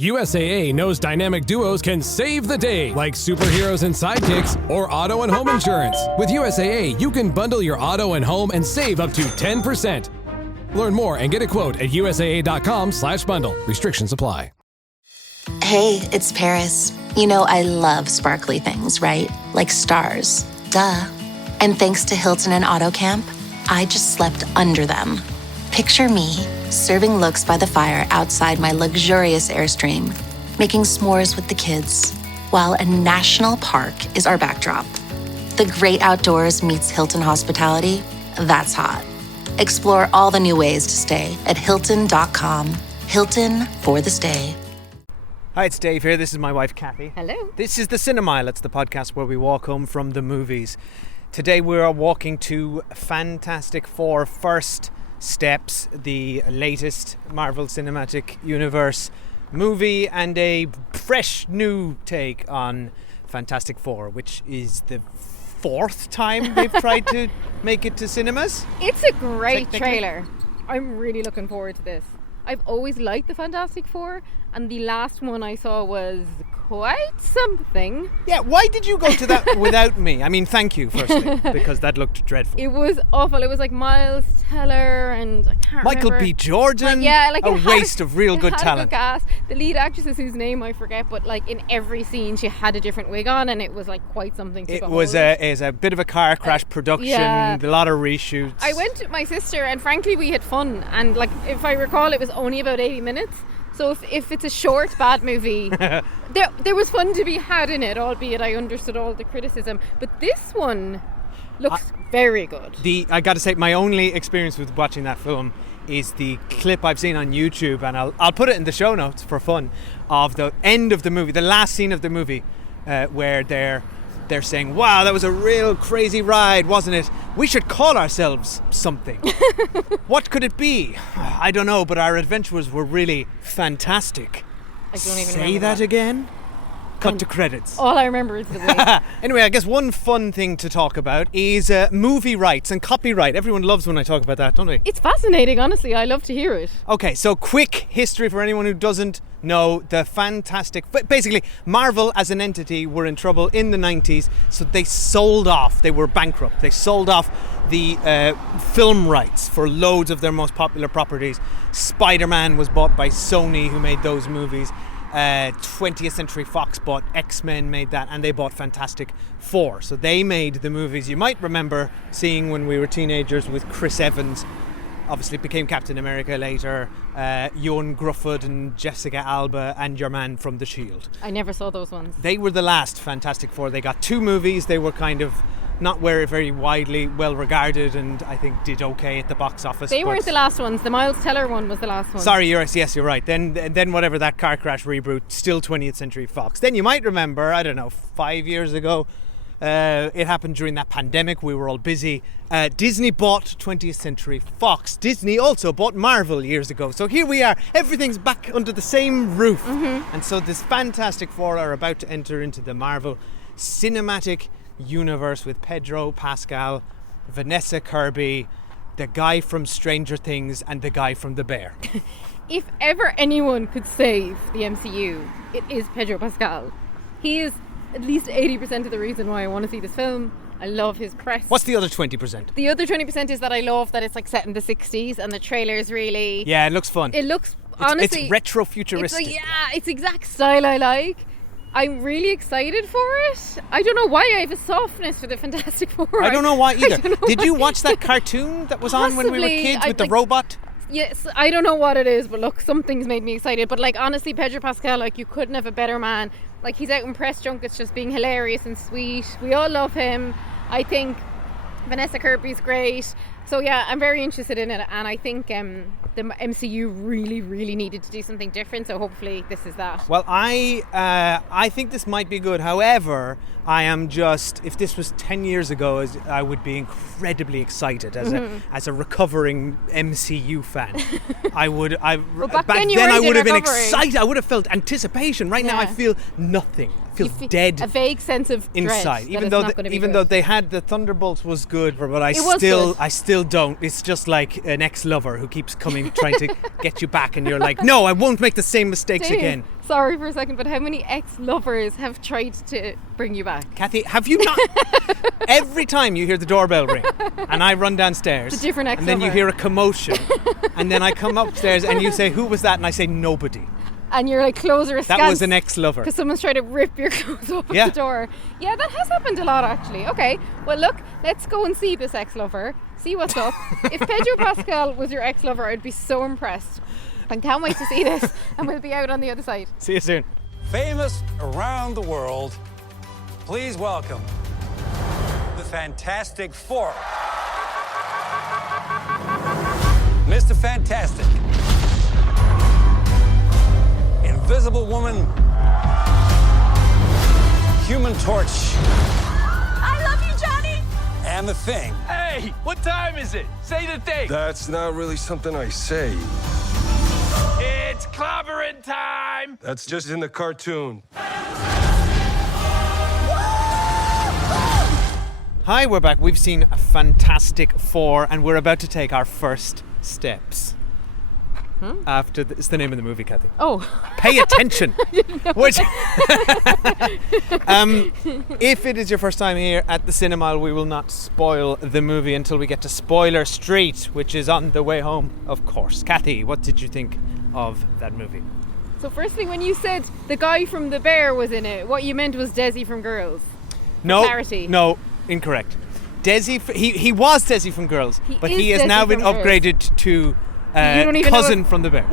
USAA knows dynamic duos can save the day, like superheroes and sidekicks or auto and home insurance. With USAA, you can bundle your auto and home and save up to 10%. Learn more and get a quote at USAA.com/bundle. Restrictions apply. Hey, it's Paris. You know I love sparkly things, right? Like stars. Duh. And thanks to Hilton and AutoCamp, I just slept under them. Picture me, serving looks by the fire outside my luxurious Airstream, making s'mores with the kids, while a national park is our backdrop. The great outdoors meets Hilton hospitality. That's hot. Explore all the new ways to stay at Hilton.com. Hilton for the stay. Hi, it's Dave here. This is my wife, Kathy. Hello. This is the Cinemile. It's the podcast where we walk home from the movies. Today we are walking to Fantastic Four First Steps, the latest Marvel Cinematic Universe movie and a fresh new take on Fantastic Four, which is the fourth time they've tried to make it to cinemas. It's a great trailer. I'm really looking forward to this. I've always liked the Fantastic Four, and the last one I saw was quite something. Yeah, why did you go to that without me? I mean, thank you, firstly, because that looked dreadful. It was awful. It was like Miles Teller and I can't Michael remember. B. Jordan. Like a waste of real good talent. Good cast. The lead actress, whose name I forget, but like in every scene she had a different wig on, and it was like quite something to behold. It was a bit of a car crash production, yeah. A lot of reshoots. I went with my sister, and frankly we had fun, and like if I recall it was only about 80 minutes. So if it's a short, bad movie, there was fun to be had in it, albeit I understood all the criticism. But this one looks very good. I got to say, my only experience with watching that film is the clip I've seen on YouTube, and I'll put it in the show notes for fun, of the end of the movie, the last scene of the movie, where they're saying, wow, that was a real crazy ride, wasn't it? We should call ourselves something. What could it be? I don't know, but our adventures were really fantastic. I don't even Say that again? Cut to credits. All I remember is the way. Anyway, I guess one fun thing to talk about is movie rights and copyright. Everyone loves when I talk about that, don't they? It's fascinating, honestly. I love to hear it. Okay, so quick history for anyone who doesn't know. Basically, Marvel as an entity were in trouble in the 90s, so they sold off. They were bankrupt. They sold off the film rights for loads of their most popular properties. Spider-Man was bought by Sony, who made those movies. 20th Century Fox bought X-Men, made that, and they bought Fantastic Four. So they made the movies you might remember seeing when we were teenagers with Chris Evans. Obviously became Captain America later, Ewan Grufford and Jessica Alba and your man from The Shield. I never saw those ones. They were the last Fantastic Four. They got two movies. They were kind of not very widely well regarded, and I think did okay at the box office. They weren't the last ones. The Miles Teller one was the last one. Sorry, you're right. Then whatever, that car crash reboot, still 20th Century Fox. Then you might remember, I don't know, 5 years ago, it happened during that pandemic. We were all busy. Disney bought 20th Century Fox. Disney also bought Marvel years ago. So here we are. Everything's back under the same roof. Mm-hmm. And so this Fantastic Four are about to enter into the Marvel Cinematic Universe with Pedro Pascal, Vanessa Kirby, the guy from Stranger Things, and the guy from The Bear. If ever anyone could save the MCU, it is Pedro Pascal. He is at least 80% of the reason why I want to see this film. I love his press. What's the other 20%? The other 20% is that I love that it's like set in the 60s, and the trailer is really... Yeah, it looks fun. It looks, honestly... It's retro-futuristic. It's exact style I like. I'm really excited for it. I don't know why I have a softness for the Fantastic Four. I don't know why either. Did you watch that cartoon that was on when we were kids with the robot? Yes, I don't know what it is, but look, something's made me excited. But like, honestly, Pedro Pascal, like, you couldn't have a better man. Like, he's out in press junkets just being hilarious and sweet. We all love him. I think Vanessa Kirby's great. So yeah, I'm very interested in it, and I think the MCU really needed to do something different, so hopefully this is that. Well, I think this might be good. However, I am just, if this was 10 years ago, I would be incredibly excited as a recovering MCU fan. Back then I would have been excited. I would have felt anticipation. Right now I feel nothing. I feel dead. A vague sense of inside. Dread Even though they had the Thunderbolts was good, but I still don't. It's just like an ex-lover who keeps coming trying to get you back, and you're like, no, I won't make the same mistakes again. Sorry for a second, but how many ex-lovers have tried to bring you back? Kathy, have you not? Every time you hear the doorbell ring and I run downstairs, It's a different and then you ex-lover. hear a commotion, and then I come upstairs and you say, who was that? And I say, nobody. And you're like, clothes are askance. That was an ex-lover. Because someone's trying to rip your clothes off Yeah. the door. Yeah, that has happened a lot actually. Okay, well look, let's go and see this ex-lover. See what's up. If Pedro Pascal was your ex-lover, I'd be so impressed. And can't wait to see this. And we'll be out on the other side. See you soon. Famous around the world, please welcome the Fantastic Four. Mr. Fantastic, Invisible Woman, Human Torch, I love you, Johnny! and The Thing. Hey, what time is it? Say the thing. That's not really something I say. It's clobbering time. That's just in the cartoon. Hi, we're back. We've seen Fantastic Four, and we're about to take our first steps. After it's the name of the movie, Kathy. Oh, Pay attention. Which, if it is your first time here at the cinema, we will not spoil the movie until we get to Spoiler Street, which is on the way home, of course. Kathy, what did you think of that movie? so firstly, when you said the guy from The Bear was in it, what you meant was Desi from Girls. No, clarity. no, incorrect. Desi, he was Desi from Girls, but is he has Desi now been from Girls. upgraded to don't even know cousin it- from The Bear.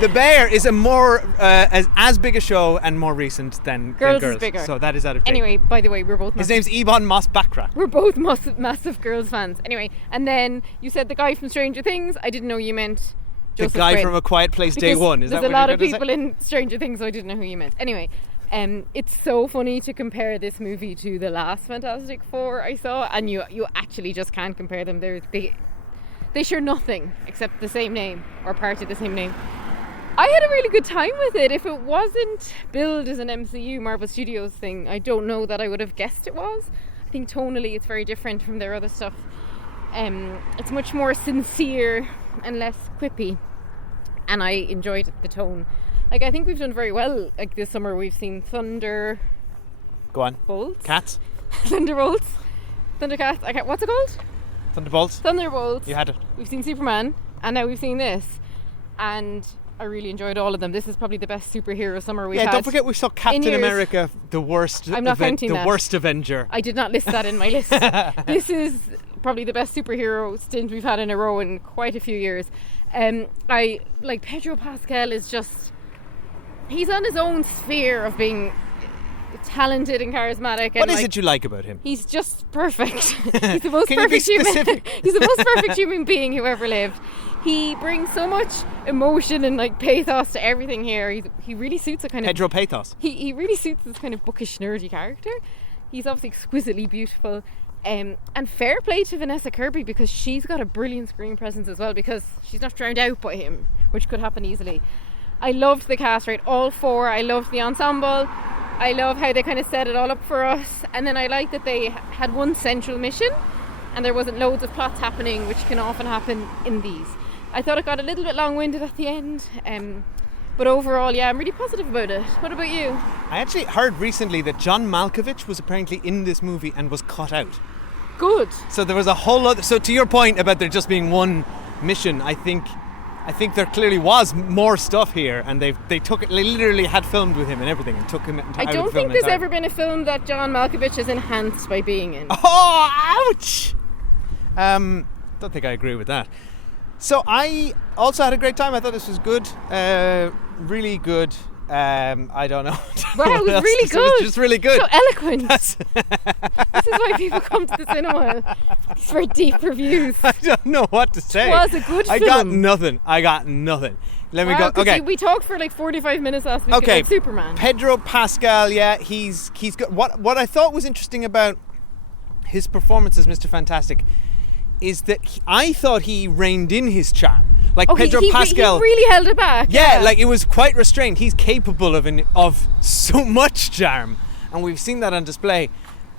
The Bear is a more as big a show and more recent than Girls Girls. is bigger. So that is out of date. Anyway, by the way, we're both His massive, name's Ebon Moss-Backrack. we're both massive Girls fans. Anyway, and then you said the guy from Stranger Things. I didn't know you meant The Joseph guy Quinn. from A Quiet Place Day Because One. Is there's that what a lot you're of gonna say? people in Stranger Things, so I didn't know who you meant. Anyway, it's so funny to compare this movie to the last Fantastic Four I saw, and you actually just can't compare them. They share nothing except the same name or part of the same name. I had a really good time with it. If it wasn't billed as an MCU Marvel Studios thing, I don't know that I would have guessed it was. I think tonally it's very different from their other stuff. It's much more sincere and less quippy, and I enjoyed the tone. Like, I think we've done very well. Like, this summer we've seen Thunderbolts. Go on. Cats. Thunderbolts. Thundercats. What's it called? Thunderbolts. Thunderbolts. You had it. We've seen Superman, and now we've seen this, and I really enjoyed all of them. This is probably the best superhero summer we've Yeah, had. don't forget we saw Captain years. America, the worst. I'm not counting the that. worst Avenger. I did not list that in my list. This is probably the best superhero stint we've had in a row in quite a few years. I like Pedro Pascal is just, he's on his own sphere of being talented and charismatic. What and is like, it you like about him? He's just perfect. He's the most Can you be perfect human. specific? He's the most perfect human being who ever lived. He brings so much emotion and like pathos to everything here. He really suits a kind of Pedro Pathos. he really suits this kind of bookish, nerdy character. He's obviously exquisitely beautiful. And fair play to Vanessa Kirby, because she's got a brilliant screen presence as well, because she's not drowned out by him, which could happen easily. I loved the cast, right? All four. I loved the ensemble. I love how they kind of set it all up for us. And then I like that they had one central mission and there wasn't loads of plots happening, which can often happen in these. I thought it got a little bit long-winded at the end. But overall, yeah, I'm really positive about it. What about you? I actually heard recently that John Malkovich was apparently in this movie and was cut out. Good. So there was a whole other. So to your point about there just being one mission, I think there clearly was more stuff here, and they took it. They literally had filmed with him and everything, and took him. I out of the don't film think there's entirely. ever been a film that John Malkovich is enhanced by being in. Oh, ouch! Don't think I agree with that. So I also had a great time. I thought this was good, really good. I don't know. Wow, it was what really else. good. It was just really good. So eloquent. That's- This is why people come to the cinema. It's for deep reviews. I don't know what to say. It was a good I got film. nothing. Let me Wow, go. 'cause Okay. we talked for like 45 minutes last week Okay. about Superman. Pedro Pascal, yeah, he's got what I thought was interesting about his performance as Mr. Fantastic is that I thought he reined in his charm. Like Oh, Pedro he Pascal, really held it back. yeah, like it was quite restrained. He's capable of so much charm, and we've seen that on display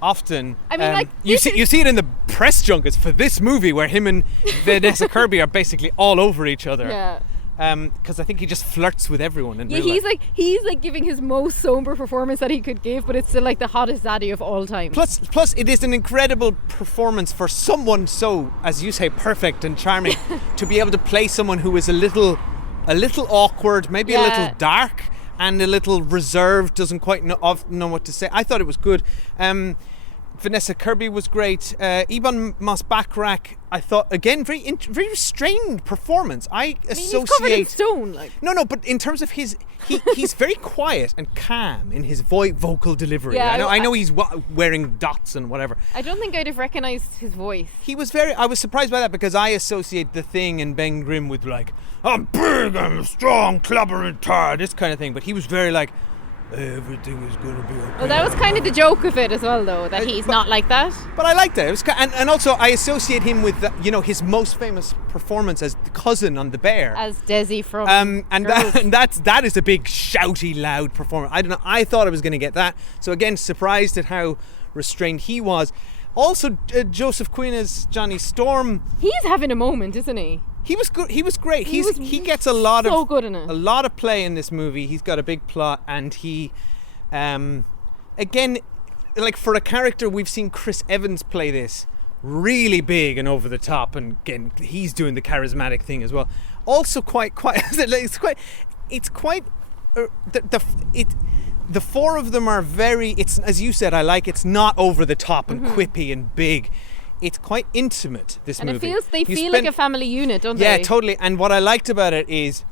often. I mean, like, you this see it in the press junkets for this movie, where him and Vanessa Kirby are basically all over each other. Yeah. because I think he just flirts with everyone in Yeah, real life. he's like giving his most somber performance that he could give, but it's still like the hottest daddy of all time. Plus, it is an incredible performance for someone so, as you say, perfect and charming, to be able to play someone who is a little awkward, maybe a little dark, and a little reserved, doesn't quite know what to say. I thought it was good. Vanessa Kirby was great. Ebon Moss-Bachrach, I thought, again, very restrained performance. I associate. He's covered in stone, like. No, but in terms of he's very quiet and calm in his vocal delivery. Yeah, I know he's wearing dots and whatever. I don't think I'd have recognised his voice. I was surprised by that because I associate The Thing and Ben Grimm with like, I'm big, I'm strong, clever and tired, this kind of thing. But he was very like, everything is going to be okay. Well, that was kind of the joke of it as well, though, that he's not like that. But I liked it. It was, and also I associate him with his most famous performance as the cousin on The Bear, As Desi from and Girls. that is a big shouty, loud performance. I don't know. I thought I was going to get that. So again, surprised at how restrained he was. Also, Joseph Quinn as Johnny Storm. He's having a moment, isn't he? He was good. He was great. He gets a lot so good in it. a lot of play in this movie. He's got a big plot, and he, again, like for a character we've seen Chris Evans play this really big and over the top, and again he's doing the charismatic thing as well. Also quite the four of them are very. It's, as you said, it's not over the top and quippy and big. It's quite intimate, this And movie. they feel like a family unit, don't they? Yeah, totally. And what I liked about it is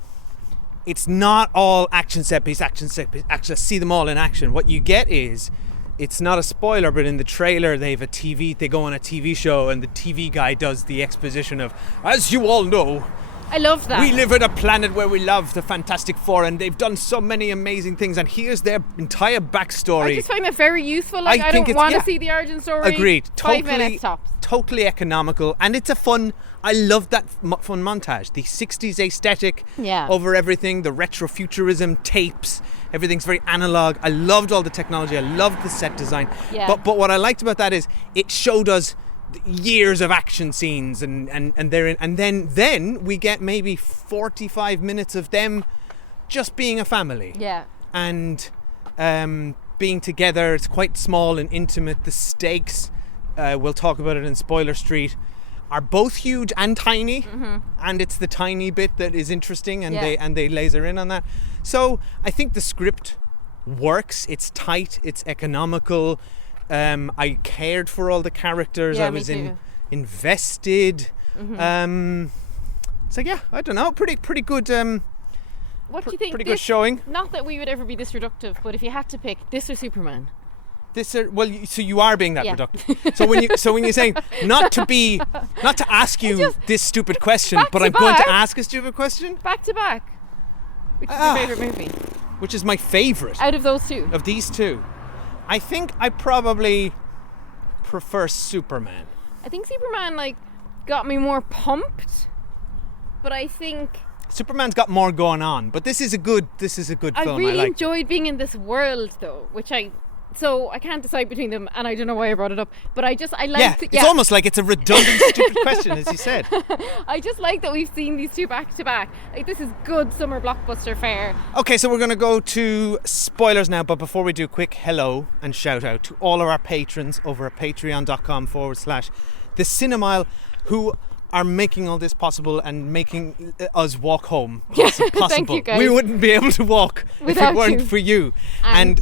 it's not all action set piece. Actually, see them all in action. What you get is, it's not a spoiler, but in the trailer they go on a TV show, and the TV guy does the exposition of, as you all know, I love that. we live on a planet where we love the Fantastic Four, and they've done so many amazing things, and here's their entire backstory. I just find it very useful. Like, I don't want to see the origin story. Agreed. 5 minutes tops. Totally economical, and it's a fun. I love that fun montage. The 60s aesthetic over everything, the retrofuturism tapes, everything's very analog. I loved all the technology. I loved the set design. Yeah. But what I liked about that is it showed us years of action scenes, and then we get maybe 45 minutes of them just being a family. Yeah. And being together. It's quite small and intimate. The stakes, we'll talk about it in Spoiler Street, are both huge and tiny, and it's the tiny bit that is interesting, and they laser in on that. So I think the script works. It's tight. It's economical. I cared for all the characters. Yeah, I was me too. invested. So yeah, I don't know. Pretty good. What do you think? Pretty good showing. Not that we would ever be this reductive, but if you had to pick this or Superman. So you are being that Yeah. productive. So when you're saying not to ask you this stupid question, back but to I'm going back. to ask a stupid question, Back to back. Which is your favourite movie? which is my favorite Out of those two. of these two. I think I probably prefer Superman. I think Superman got me more pumped, but I think Superman's got more going on, but this is a good film. I really like. enjoyed being in this world though, so I can't decide between them, and I don't know why I brought it up, but I like It's almost like it's a redundant stupid question, as you said. I just like that we've seen these two back to back. Like, this is good summer blockbuster fare. Okay, so we're going to go to spoilers now, but before we do, quick hello and shout out to all of our patrons over at patreon.com/The Cinemile, who are making all this possible and making us walk home. Possible. Thank you, guys. We wouldn't be able to walk Without if it weren't you. for you. And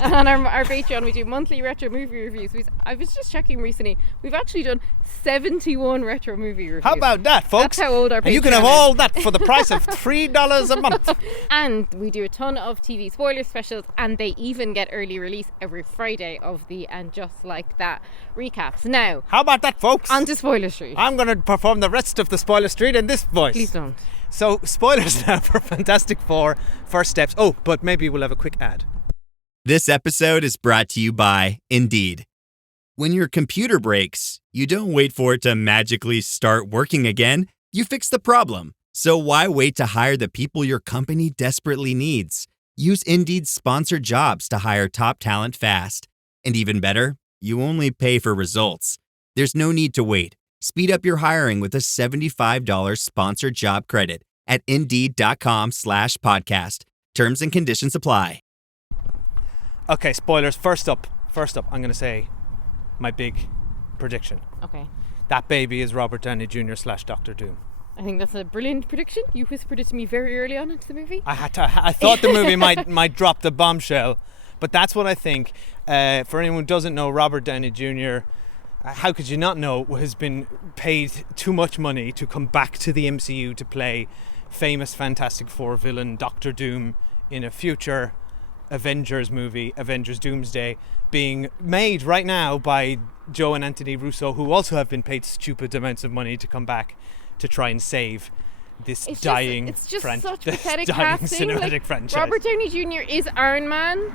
on our Patreon, we do monthly retro movie reviews. I was just checking recently, we've actually done 71 retro movie reviews. How about that, folks? That's how old our And you can Patreon have is. all that for the price of $3 a month. And we do a ton of TV spoiler specials, and they even get early release every Friday of the And Just Like That recaps. Now, How about that, folks? on to Spoiler Street. I'm going to perform the rest of the Spoiler Street in this voice. Please don't. So, spoilers now for Fantastic Four First Steps. Oh, but maybe we'll have a quick ad. This episode is brought to you by Indeed. When your computer breaks, you don't wait for it to magically start working again. You fix the problem. So why wait to hire the people your company desperately needs? Use Indeed's sponsored jobs to hire top talent fast. And even better, you only pay for results. There's no need to wait. Speed up your hiring with a $75 sponsored job credit. at Indeed.com/podcast. Terms and conditions apply. Okay, spoilers. First up, I'm going to say my big prediction. Okay. That baby is Robert Downey Jr. / Dr. Doom. I think that's a brilliant prediction. You whispered it to me very early on into the movie. I thought the movie might drop the bombshell, but that's what I think. For anyone who doesn't know, Robert Downey Jr., how could you not know, has been paid too much money to come back to the MCU to play famous Fantastic Four villain Dr. Doom in a future Avengers movie, Avengers Doomsday, being made right now by Joe and Anthony Russo, who also have been paid stupid amounts of money to come back to try and save this It's dying just such pathetic dying casting. cinematic Like, franchise. Robert Downey Jr. is Iron Man.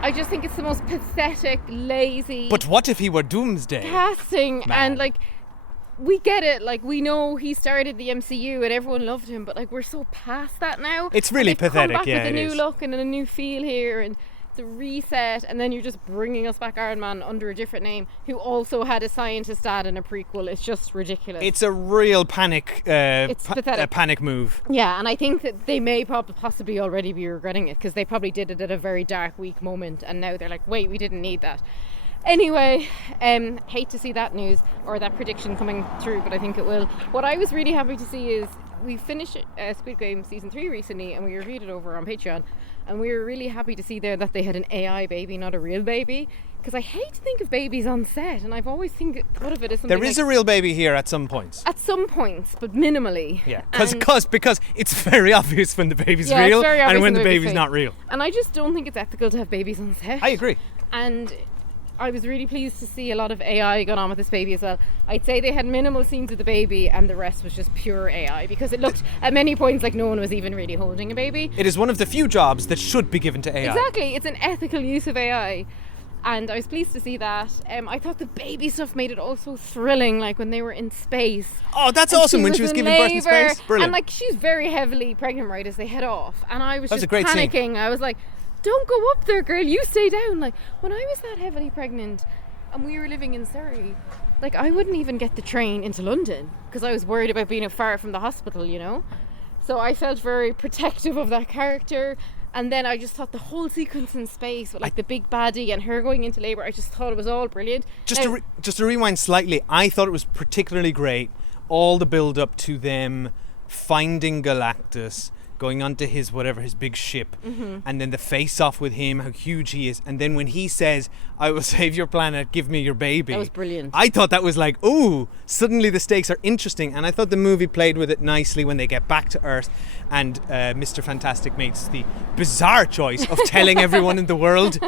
I just think it's the most pathetic, lazy But what if he were Doomsday? casting. Man. And like, we get it. Like, we know he started the MCU and everyone loved him, but like, we're so past that now. It's really And they've pathetic, come back yeah, with a it new is. look and a new feel here, and the reset, and then you're just bringing us back Iron Man under a different name, who also had a scientist dad in a prequel. It's just ridiculous. It's a real panic. It's pathetic. A panic move. Yeah, and I think that they may possibly already be regretting it, because they probably did it at a very dark, weak moment, and now they're like, wait, we didn't need that. Anyway, hate to see that news or that prediction coming through, but I think it will. What I was really happy to see is we finished Squid Game Season 3 recently, and we reviewed it over on Patreon, and we were really happy to see there that they had an AI baby, not a real baby, because I hate to think of babies on set, and I've always thought of it as something There is like, a real baby here at some points. at some points, but minimally. Yeah, And- because it's very obvious when the baby's Yeah, it's real very obvious and when when the the baby's baby's fake. not real. And I just don't think it's ethical to have babies on set. I agree. And I was really pleased to see a lot of AI going on with this baby as well. I'd say they had minimal scenes of the baby and the rest was just pure AI, because it looked at many points like no one was even really holding a baby. It is one of the few jobs that should be given to AI. Exactly, it's an ethical use of AI. And I was pleased to see that. I thought the baby stuff made it all so thrilling, like when they were in space. Oh, that's And awesome, when she was in giving birth in labour, space. Brilliant. And like, she's very heavily pregnant right as they head off. And I was That was just a great scene. panicking. I was like, don't go up there, girl, you stay down. Like, when I was that heavily pregnant and we were living in Surrey, like, I wouldn't even get the train into London because I was worried about being far from the hospital, you know? So I felt very protective of that character. And then I just thought the whole sequence in space with like the big baddie and her going into labour, I just thought it was all brilliant. Just Now- to rewind slightly, I thought it was particularly great, all the build up to them finding Galactus, going onto his big ship, and then the face off with him, how huge he is, and then when he says, I will save your planet, give me your baby. That was brilliant. I thought that was like, ooh, suddenly the stakes are interesting, and I thought the movie played with it nicely when they get back to Earth, and Mr. Fantastic makes the bizarre choice of telling everyone in the world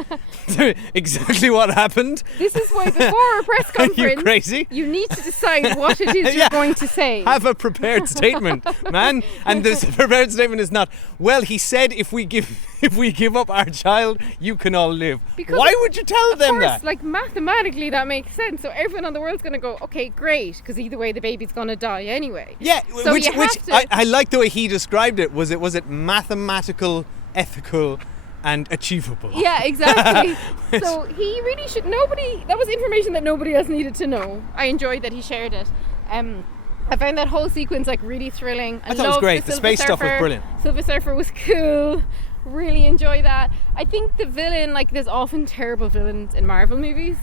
exactly what happened. This is why before a press Are you conference, crazy? you need to decide what it is Yeah. you're going to say. Have a prepared statement, man. And this prepared statement is not, well, he said if we give up our child, you can all live. Because Why would you tell Of them course, that? like mathematically that makes sense. So everyone in the world's going to go, okay, great, because either way the baby's going to die anyway. Yeah, So which you have to- I like the way he described it. Was it mathematical, ethical, and achievable? Yeah, exactly. So he really should. That was information that nobody else needed to know. I enjoyed that he shared it. I found that whole sequence like really thrilling. I thought it was loved great. The Silver space stuff was Surfer. brilliant. Silver Surfer was cool. Really enjoy that. I think the villain, like, there's often terrible villains in Marvel movies.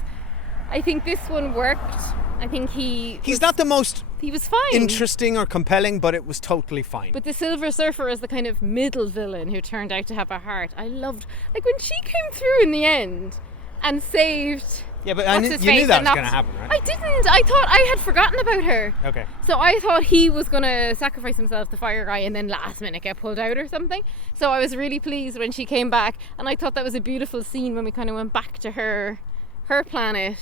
I think this one worked. I think He's not the most he was fine. interesting or compelling, but it was totally fine. But the Silver Surfer is the kind of middle villain who turned out to have a heart. I loved, like, when she came through in the end and saved. Yeah, but what's you his knew face that and was knocked- going to happen, right? I didn't. I thought I had forgotten about her. Okay. So I thought he was going to sacrifice himself, the fire guy, and then last minute get pulled out or something. So I was really pleased when she came back, and I thought that was a beautiful scene when we kind of went back to her planet.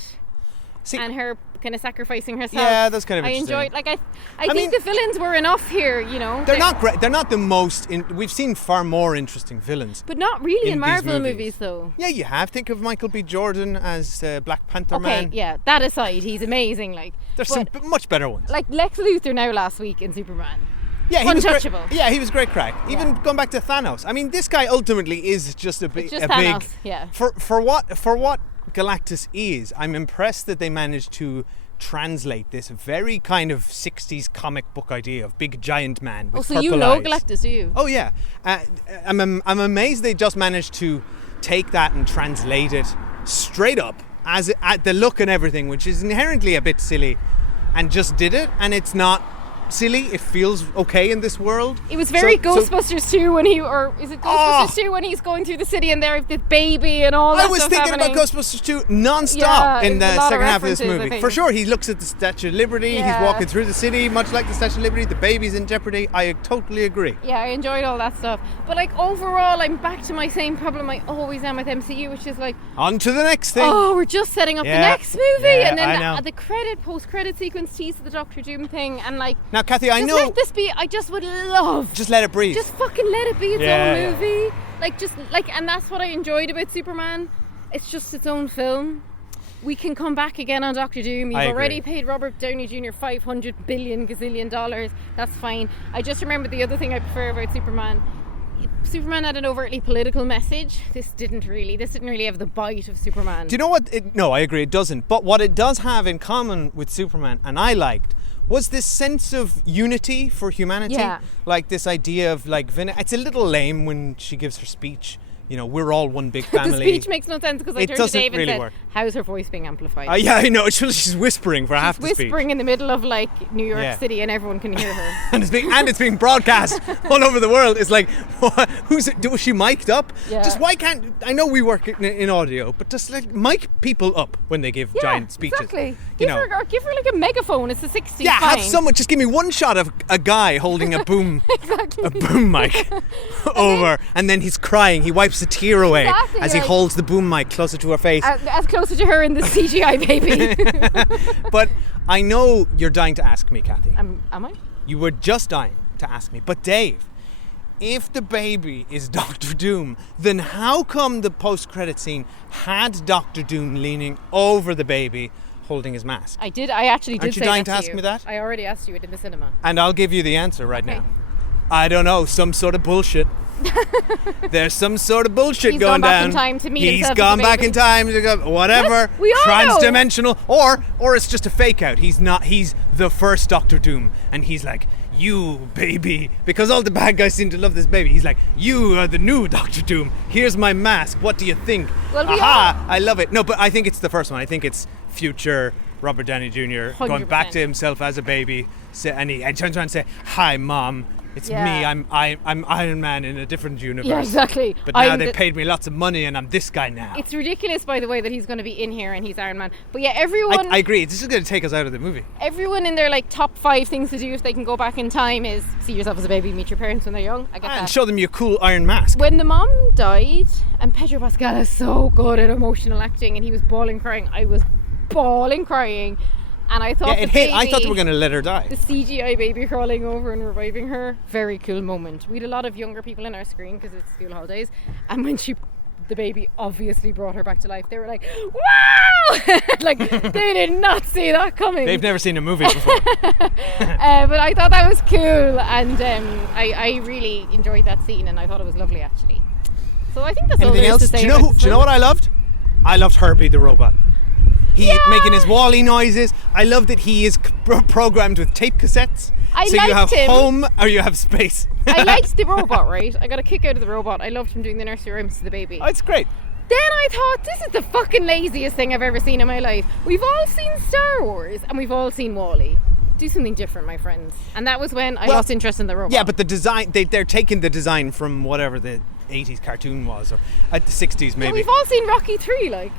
See, And her kind of sacrificing herself. Yeah, that's kind of I interesting. enjoyed, like, I I mean, think the villains were enough here, you know. they're not great. They're not the most. We've seen far more interesting villains. But not really in in these Marvel movies. movies, though. Yeah, you have. Think of Michael B. Jordan as Black Panther Okay, Man. yeah, that aside, he's amazing. Like, There's but, some much better ones. like Lex Luthor now last week in Superman. Yeah, he was great. Untouchable. Yeah, he was great crack. Even going back to Thanos. I mean, this guy ultimately is just a big, It's just Thanos, yeah. For what Galactus is, I'm impressed that they managed to translate this very kind of 60s comic book idea of big giant man with so purple you know eyes. Galactus, do you? Oh yeah, I'm amazed they just managed to take that and translate it straight up as at the look and everything, which is inherently a bit silly, and just did it, and it's not silly. It feels okay in this world. It was very Ghostbusters 2 when is it Ghostbusters 2 when he's going through the city and there's the baby and all that I was stuff thinking happening. about Ghostbusters 2 non-stop in the there's a lot of second half of this references, I movie. think. For sure, he looks at the Statue of Liberty, he's walking through the city, much like the Statue of Liberty, the baby's in jeopardy. I totally agree. Yeah, I enjoyed all that stuff. But like overall, I'm back to my same problem I always am with MCU, which is like, On to the next thing. oh, we're just setting up Yeah. the next movie, Yeah, and then I know. the post-credit sequence teases the Doctor Doom thing, and like, Now, Kathy, I just know... let this be. I just would love. Just let it breathe. Just fucking let it be its Yeah, own yeah. movie. And that's what I enjoyed about Superman. It's just its own film. We can come back again on Doctor Doom. You've I agree. already paid Robert Downey Jr. $500 billion gazillion dollars. That's fine. I just remembered the other thing I prefer about Superman. Superman had an overtly political message. This didn't really have the bite of Superman. Do you know what? No, I agree, it doesn't. But what it does have in common with Superman, and I liked, was this sense of unity for humanity. Yeah. Like this idea of like, it's a little lame when she gives her speech. You know, we're all one big family. The speech makes no sense because I It turned to doesn't Dave and really said, work. how's her voice being amplified? Yeah, I know. She's whispering for half the speech. Whispering in the middle of like New York Yeah. City and everyone can hear her. And it's being broadcast all over the world. It's like, was she mic'd up? Yeah. Just why can't I know we work in audio, but just like mic people up when they give giant speeches. Exactly. You Give know. her like a megaphone. It's the 60s. Yeah, fine. have someone just give me one shot of a guy holding a boom, Exactly. a boom mic over, and then he's crying. He wipes a tear away Exactly, as he like- holds the boom mic closer to her face. As closer to her in the CGI baby. But I know you're dying to ask me, Kathy. Am I? You were just dying to ask me. But Dave, if the baby is Doctor Doom, then how come the post-credit scene had Doctor Doom leaning over the baby holding his mask? I actually did Aren't you say dying that to ask you. me that? I already asked you it in the cinema. And I'll give you the answer right Okay. now. I don't know, some sort of bullshit. There's some sort of bullshit He's going gone back down. in time to meet He's himself gone with the back baby. in time to go whatever. Yes, we all know. Transdimensional, or it's just a fake out. He's the first Doctor Doom, and he's like, you baby, because all the bad guys seem to love this baby. He's like, you are the new Doctor Doom. Here's my mask. What do you think? Well, we Aha! I love it. No, but I think it's the first one. I think it's future Robert Downey Jr. going back 100%. to himself as a baby, and he turns around and say, "Hi, Mom. It's Yeah. me. I'm Iron Man in a different universe. Yeah, exactly. But now I'm they the- paid me lots of money, and I'm this guy now." It's ridiculous, by the way, that he's going to be in here and he's Iron Man. But yeah, everyone I agree. This is going to take us out of the movie. everyone in their like top 5 things to do if they can go back in time is see yourself as a baby, meet your parents when they're young. I get And that. show them your cool iron mask. When the mom died, and Pedro Pascal is so good at emotional acting, and he was bawling crying. I was bawling crying, and I thought Yeah, the it hit. I baby- thought they were going to let her die. the CGI baby crawling over and reviving her, very cool moment. We had a lot of younger people in our screen because it's school holidays, and when the baby obviously brought her back to life, they were like, wow! Like, they did not see that coming. They've never seen a movie before. But I thought that was cool, and I really enjoyed that scene, and I thought it was lovely actually. So I think that's all Anything there is else? to say Do you know? about Do you know what I loved? I loved Herbie the robot. He Yeah. making his Wall-E noises. I love that he is programmed with tape cassettes. I so you have liked him. home or you have space. I liked the robot, right? I got a kick out of the robot. I loved him doing the nursery rhymes to the baby. Oh, it's great. Then I thought, this is the fucking laziest thing I've ever seen in my life. We've all seen Star Wars and we've all seen WALL-E. Do something different, my friends. And that was when I lost interest in the robot. Yeah, but the design, they're taking the design from whatever the 80s cartoon was, or at the 60s Yeah, maybe. we've all seen Rocky 3, like.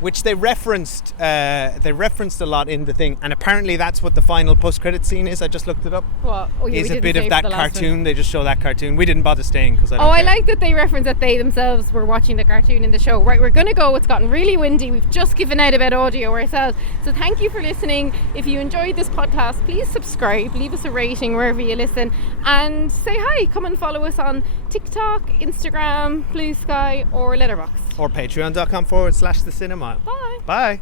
Which they referenced a lot in the thing, and apparently that's what the final post-credit scene is. I just looked it up. What? Oh, yeah, we is a didn't bit say of for that the last cartoon. one. They just show that cartoon. We didn't bother staying because I don't Oh, I care. like that they reference that they themselves were watching the cartoon in the show. Right, we're gonna go. It's gotten really windy. We've just given out about audio ourselves. So thank you for listening. If you enjoyed this podcast, please subscribe, leave us a rating wherever you listen, and say hi. Come and follow us on TikTok, Instagram, Blue Sky, or Letterboxd. Or patreon.com/thecinema. Bye. Bye.